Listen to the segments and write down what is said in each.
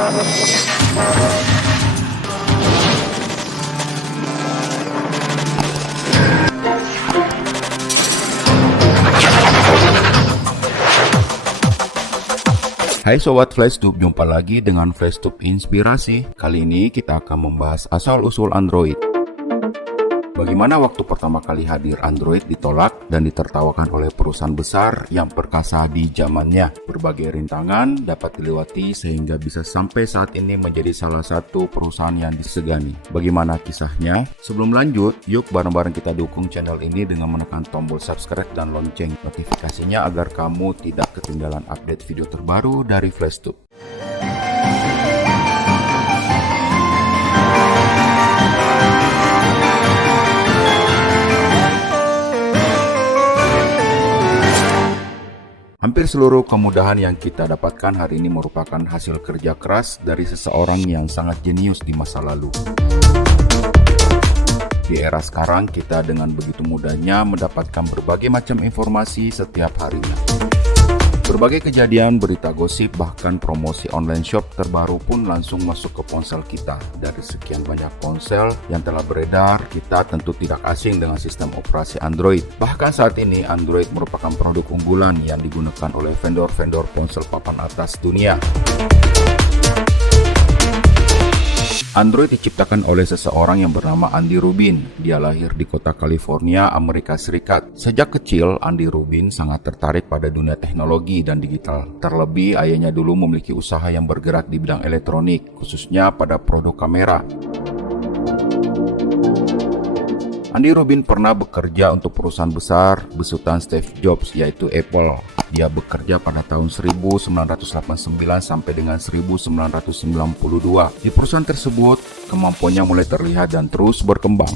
Hai Sobat FlashTube, jumpa lagi dengan FlashTube Inspirasi. Kali ini kita akan membahas asal-usul Android. Bagaimana waktu pertama kali hadir Android ditolak dan ditertawakan oleh perusahaan besar yang perkasa di zamannya. Berbagai rintangan dapat dilewati sehingga bisa sampai saat ini menjadi salah satu perusahaan yang disegani. Bagaimana kisahnya? Sebelum lanjut, yuk bareng-bareng kita dukung channel ini dengan menekan tombol subscribe dan lonceng notifikasinya agar kamu tidak ketinggalan update video terbaru dari FlashTube. Hampir seluruh kemudahan yang kita dapatkan hari ini merupakan hasil kerja keras dari seseorang yang sangat jenius di masa lalu. Di era sekarang, kita dengan begitu mudahnya mendapatkan berbagai macam informasi setiap harinya. Berbagai kejadian, berita gosip, bahkan promosi online shop terbaru pun langsung masuk ke ponsel kita. Dari sekian banyak ponsel yang telah beredar, kita tentu tidak asing dengan sistem operasi Android. Bahkan saat ini, Android merupakan produk unggulan yang digunakan oleh vendor-vendor ponsel papan atas dunia. Android diciptakan oleh seseorang yang bernama Andy Rubin. Dia lahir di kota California, Amerika Serikat. Sejak kecil, Andy Rubin sangat tertarik pada dunia teknologi dan digital. Terlebih, ayahnya dulu memiliki usaha yang bergerak di bidang elektronik, khususnya pada produk kamera. Andy Rubin pernah bekerja untuk perusahaan besar besutan Steve Jobs, yaitu Apple. Dia bekerja pada tahun 1989 sampai dengan 1992. Di perusahaan tersebut, kemampuannya mulai terlihat dan terus berkembang.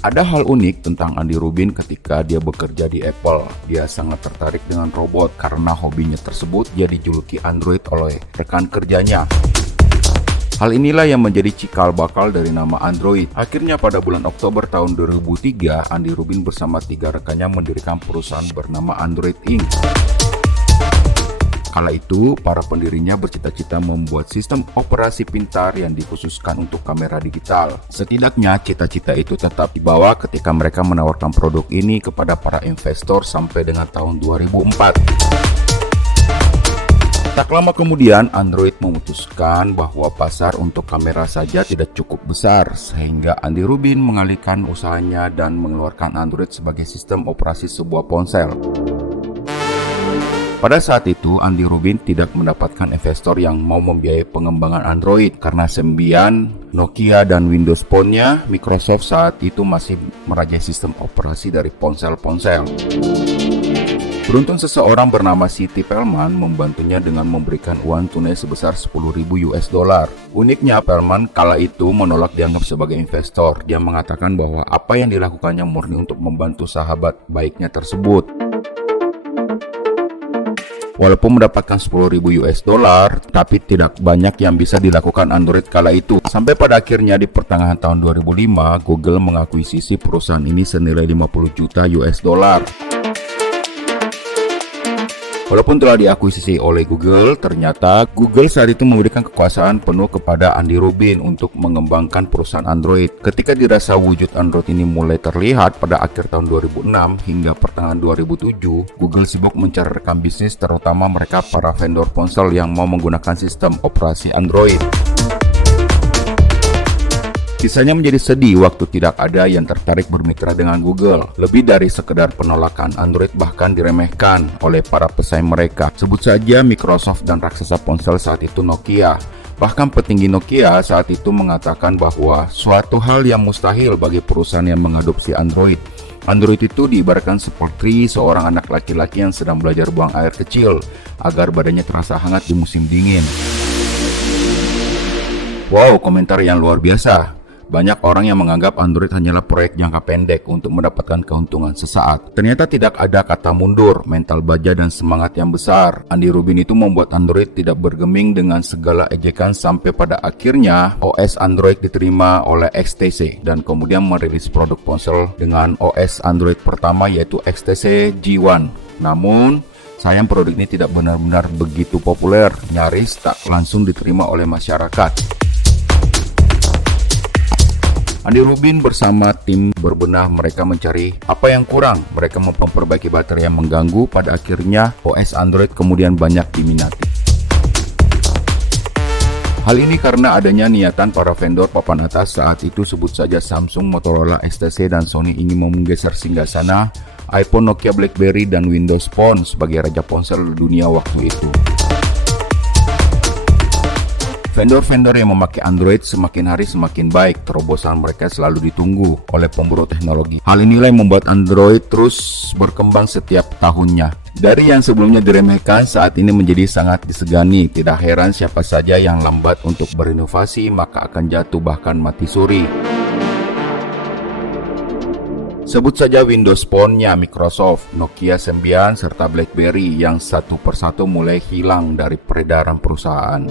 Ada hal unik tentang Andy Rubin ketika dia bekerja di Apple. Dia sangat tertarik dengan robot karena hobinya tersebut dia dijuluki Android oleh rekan kerjanya. Hal inilah yang menjadi cikal bakal dari nama Android. Akhirnya pada bulan Oktober tahun 2003, Andy Rubin bersama 3 rekannya mendirikan perusahaan bernama Android Inc. Kala itu, para pendirinya bercita-cita membuat sistem operasi pintar yang dikhususkan untuk kamera digital. Setidaknya, cita-cita itu tetap dibawa ketika mereka menawarkan produk ini kepada para investor sampai dengan tahun 2004. Tak lama kemudian, Android memutuskan bahwa pasar untuk kamera saja tidak cukup besar, sehingga Andy Rubin mengalihkan usahanya dan mengeluarkan Android sebagai sistem operasi sebuah ponsel. Pada saat itu, Andy Rubin tidak mendapatkan investor yang mau membiayai pengembangan Android karena Symbian, Nokia, dan Windows Phone-nya, Microsoft saat itu masih merajai sistem operasi dari ponsel-ponsel. Beruntung seseorang bernama Siti Pelman membantunya dengan memberikan uang tunai sebesar $10.000. Uniknya, Pelman kala itu menolak dianggap sebagai investor. Dia mengatakan bahwa apa yang dilakukannya murni untuk membantu sahabat baiknya tersebut. Walaupun mendapatkan $10.000, tapi tidak banyak yang bisa dilakukan Android kala itu. Sampai pada akhirnya di pertengahan tahun 2005, Google mengakuisisi perusahaan ini senilai $50 juta. Walaupun telah diakuisisi oleh Google, ternyata Google saat itu memberikan kekuasaan penuh kepada Andy Rubin untuk mengembangkan perusahaan Android. Ketika dirasa wujud Android ini mulai terlihat pada akhir tahun 2006 hingga pertengahan 2007, Google sibuk mencari rekan bisnis, terutama mereka para vendor ponsel yang mau menggunakan sistem operasi Android. Kisahnya menjadi sedih waktu tidak ada yang tertarik bermitra dengan Google. Lebih dari sekedar penolakan, Android bahkan diremehkan oleh para pesaing mereka. Sebut saja Microsoft dan raksasa ponsel saat itu Nokia. Bahkan petinggi Nokia saat itu mengatakan bahwa suatu hal yang mustahil bagi perusahaan yang mengadopsi Android. Android itu diibaratkan seperti seorang anak laki-laki yang sedang belajar buang air kecil agar badannya terasa hangat di musim dingin. Wow, komentar yang luar biasa. Banyak orang yang menganggap Android hanyalah proyek jangka pendek untuk mendapatkan keuntungan sesaat. Ternyata tidak ada kata mundur, mental baja dan semangat yang besar. Andy Rubin itu membuat Android tidak bergeming dengan segala ejekan sampai pada akhirnya OS Android diterima oleh HTC dan kemudian merilis produk ponsel dengan OS Android pertama yaitu HTC G1. Namun, Sayang produk ini tidak benar-benar begitu populer, nyaris tak langsung diterima oleh masyarakat. Andy Rubin bersama tim berbenah, mereka mencari apa yang kurang. Mereka memperbaiki baterai yang mengganggu, pada akhirnya OS Android kemudian banyak diminati. Hal ini karena adanya niatan para vendor papan atas saat itu, sebut saja Samsung, Motorola, HTC, dan Sony ingin menggeser singgasana iPhone, Nokia, BlackBerry, dan Windows Phone sebagai raja ponsel dunia waktu itu. Vendor-vendor yang memakai Android semakin hari semakin baik, terobosan mereka selalu ditunggu oleh pemburu teknologi. Hal inilah yang membuat Android terus berkembang setiap tahunnya. Dari yang sebelumnya diremehkan, saat ini menjadi sangat disegani. Tidak heran siapa saja yang lambat untuk berinovasi maka akan jatuh bahkan mati suri. Sebut saja Windows Phone-nya Microsoft, Nokia 9, serta BlackBerry yang satu persatu mulai hilang dari peredaran perusahaan.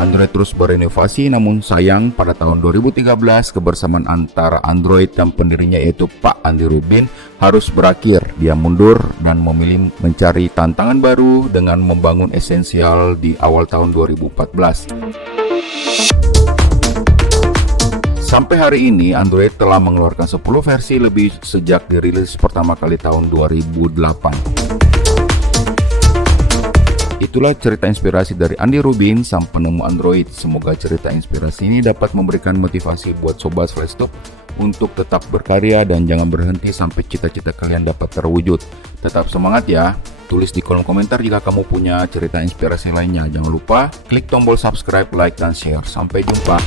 Android terus berinovasi, namun sayang pada tahun 2013 kebersamaan antara Android dan pendirinya yaitu Pak Andy Rubin harus berakhir. Dia mundur dan memilih mencari tantangan baru dengan membangun Essential di awal tahun 2014. Sampai hari ini Android telah mengeluarkan 10 versi lebih sejak dirilis pertama kali tahun 2008. Itulah cerita inspirasi dari Andy Rubin, sang penemu Android. Semoga cerita inspirasi ini dapat memberikan motivasi buat sobat Flashstop untuk tetap berkarya dan jangan berhenti sampai cita-cita kalian dapat terwujud. Tetap semangat ya. Tulis di kolom komentar jika kamu punya cerita inspirasi lainnya. Jangan lupa klik tombol subscribe, like, dan share. Sampai jumpa.